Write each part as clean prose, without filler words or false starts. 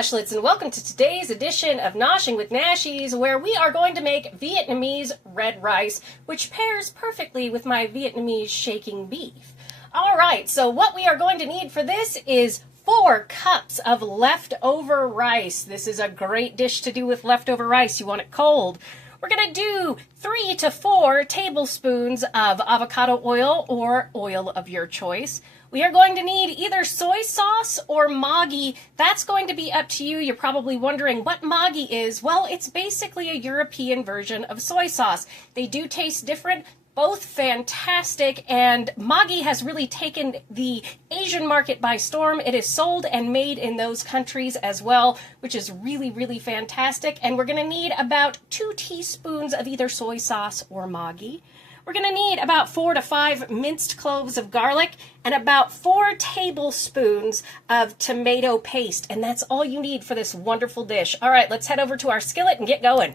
Nashlets, and welcome to today's edition of Noshing with Nashies, where we are going to make Vietnamese red rice, which pairs perfectly with my Vietnamese shaking beef. Alright, so what we are going to need for this is 4 cups of leftover rice. This is a great dish to do with leftover rice. You want it cold. We're going to do 3 to 4 tablespoons of avocado oil or oil of your choice. We are going to need either soy sauce or Maggi. That's going to be up to you. You're probably wondering what Maggi is. Well, it's basically a European version of soy sauce. They do taste different, both fantastic, and Maggi has really taken the Asian market by storm. It is sold and made in those countries as well, which is really, really fantastic. And we're going to need about 2 teaspoons of either soy sauce or Maggi. We're going to need about 4 to 5 minced cloves of garlic and about 4 tablespoons of tomato paste. And that's all you need for this wonderful dish. All right, let's head over to our skillet and get going.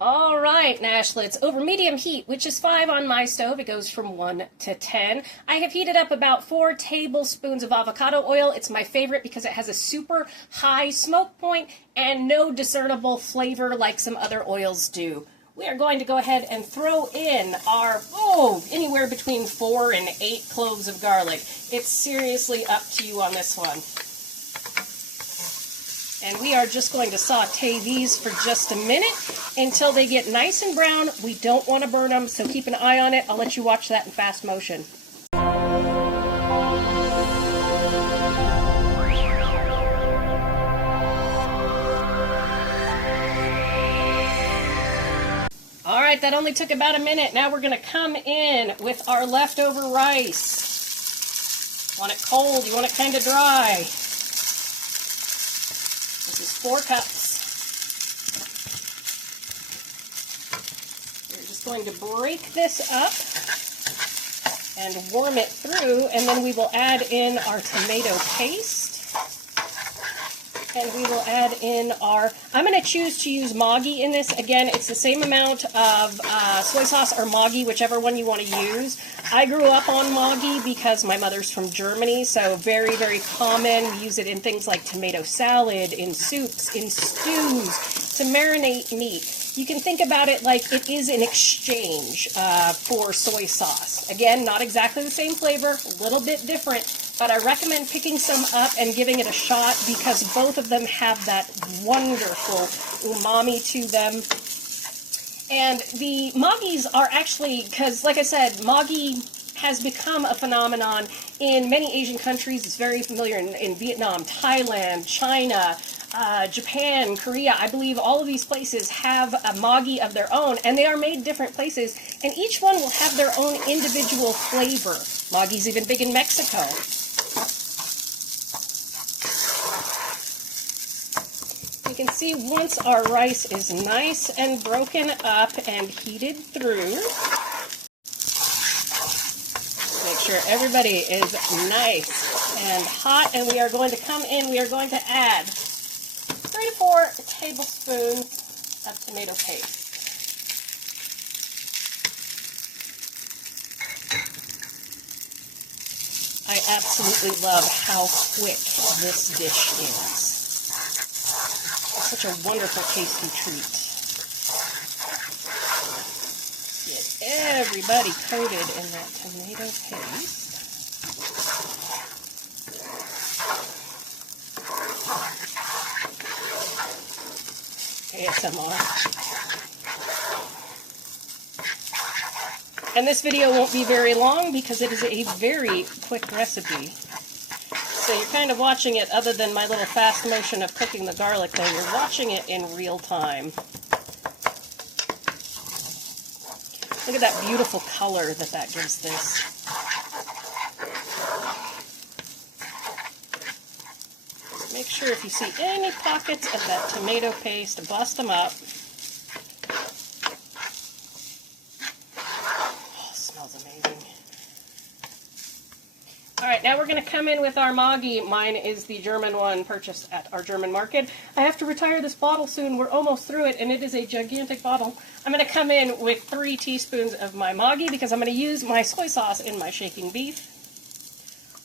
All right, Nashlets, over medium heat, which is 5 on my stove. It goes from 1 to 10. I have heated up about 4 tablespoons of avocado oil. It's my favorite because it has a super high smoke point and no discernible flavor like some other oils do. We are going to go ahead and throw in our, anywhere between 4 and 8 cloves of garlic. It's seriously up to you on this one. And we are just going to saute these for just a minute until they get nice and brown. We don't want to burn them, so keep an eye on it. I'll let you watch that in fast motion. Alright, that only took about a minute. Now we're going to come in with our leftover rice. Want it cold, you want it kind of dry. This is 4 cups. We're just going to break this up and warm it through, and then we will add in our tomato paste. And we will add in I'm going to choose to use Maggi in this. Again, it's the same amount of soy sauce or Maggi, whichever one you want to use. I grew up on Maggi because my mother's from Germany, so very, very common. We use it in things like tomato salad, in soups, in stews, to marinate meat. You can think about it like it is an exchange for soy sauce. Again, not exactly the same flavor, a little bit different. But I recommend picking some up and giving it a shot because both of them have that wonderful umami to them. And the Maggis are actually, because like I said, Maggi has become a phenomenon in many Asian countries. It's very familiar in Vietnam, Thailand, China, Japan, Korea. I believe all of these places have a Maggi of their own, and they are made different places, and each one will have their own individual flavor. Maggi's even big in Mexico. You can see once our rice is nice and broken up and heated through, make sure everybody is nice and hot, and we are going to come in, we are going to add 3 to 4 tablespoons of tomato paste. I absolutely love how quick this dish is. It's such a wonderful, tasty treat. Get everybody coated in that tomato paste. ASMR. And this video won't be very long because it is a very quick recipe. So you're kind of watching it, other than my little fast motion of cooking the garlic, though, you're watching it in real time. Look at that beautiful color that gives this. Make sure if you see any pockets of that tomato paste, bust them up. Oh, it smells amazing. Alright, now we're going to come in with our Maggi. Mine is the German one purchased at our German market. I have to retire this bottle soon. We're almost through it, and it is a gigantic bottle. I'm going to come in with 3 teaspoons of my Maggi because I'm going to use my soy sauce in my shaking beef.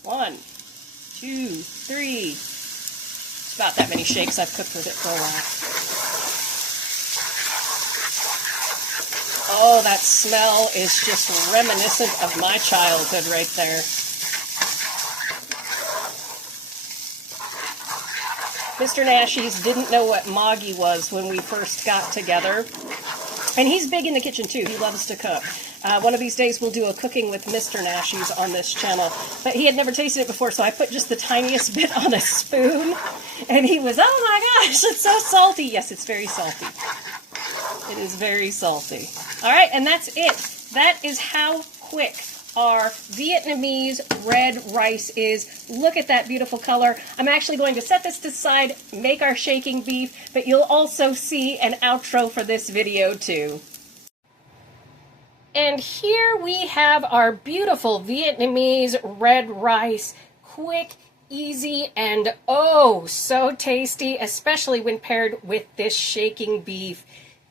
1, 2, 3. About that many shakes. I've cooked with it for a while. Oh, that smell is just reminiscent of my childhood right there. Mr. Nashies didn't know what Maggi was when we first got together. And he's big in the kitchen too. He loves to cook. One of these days we'll do a cooking with Mr. Nashies on this channel. But he had never tasted it before, so I put just the tiniest bit on a spoon. And he was, oh my gosh, it's so salty. Yes, it's very salty. It is very salty. All right, and that's it. That is how quick our Vietnamese red rice is. Look at that beautiful color. I'm actually going to set this to the side, make our shaking beef, but you'll also see an outro for this video too. And here we have our beautiful Vietnamese red rice. Quick, easy, and oh, so tasty, especially when paired with this shaking beef.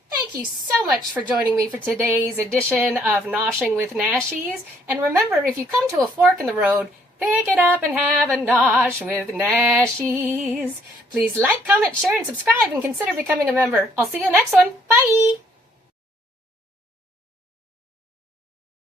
Thank you so much for joining me for today's edition of Noshing with Nashies. And remember, if you come to a fork in the road, pick it up and have a nosh with Nashies. Please like, comment, share, and subscribe, and consider becoming a member. I'll see you next one. Bye!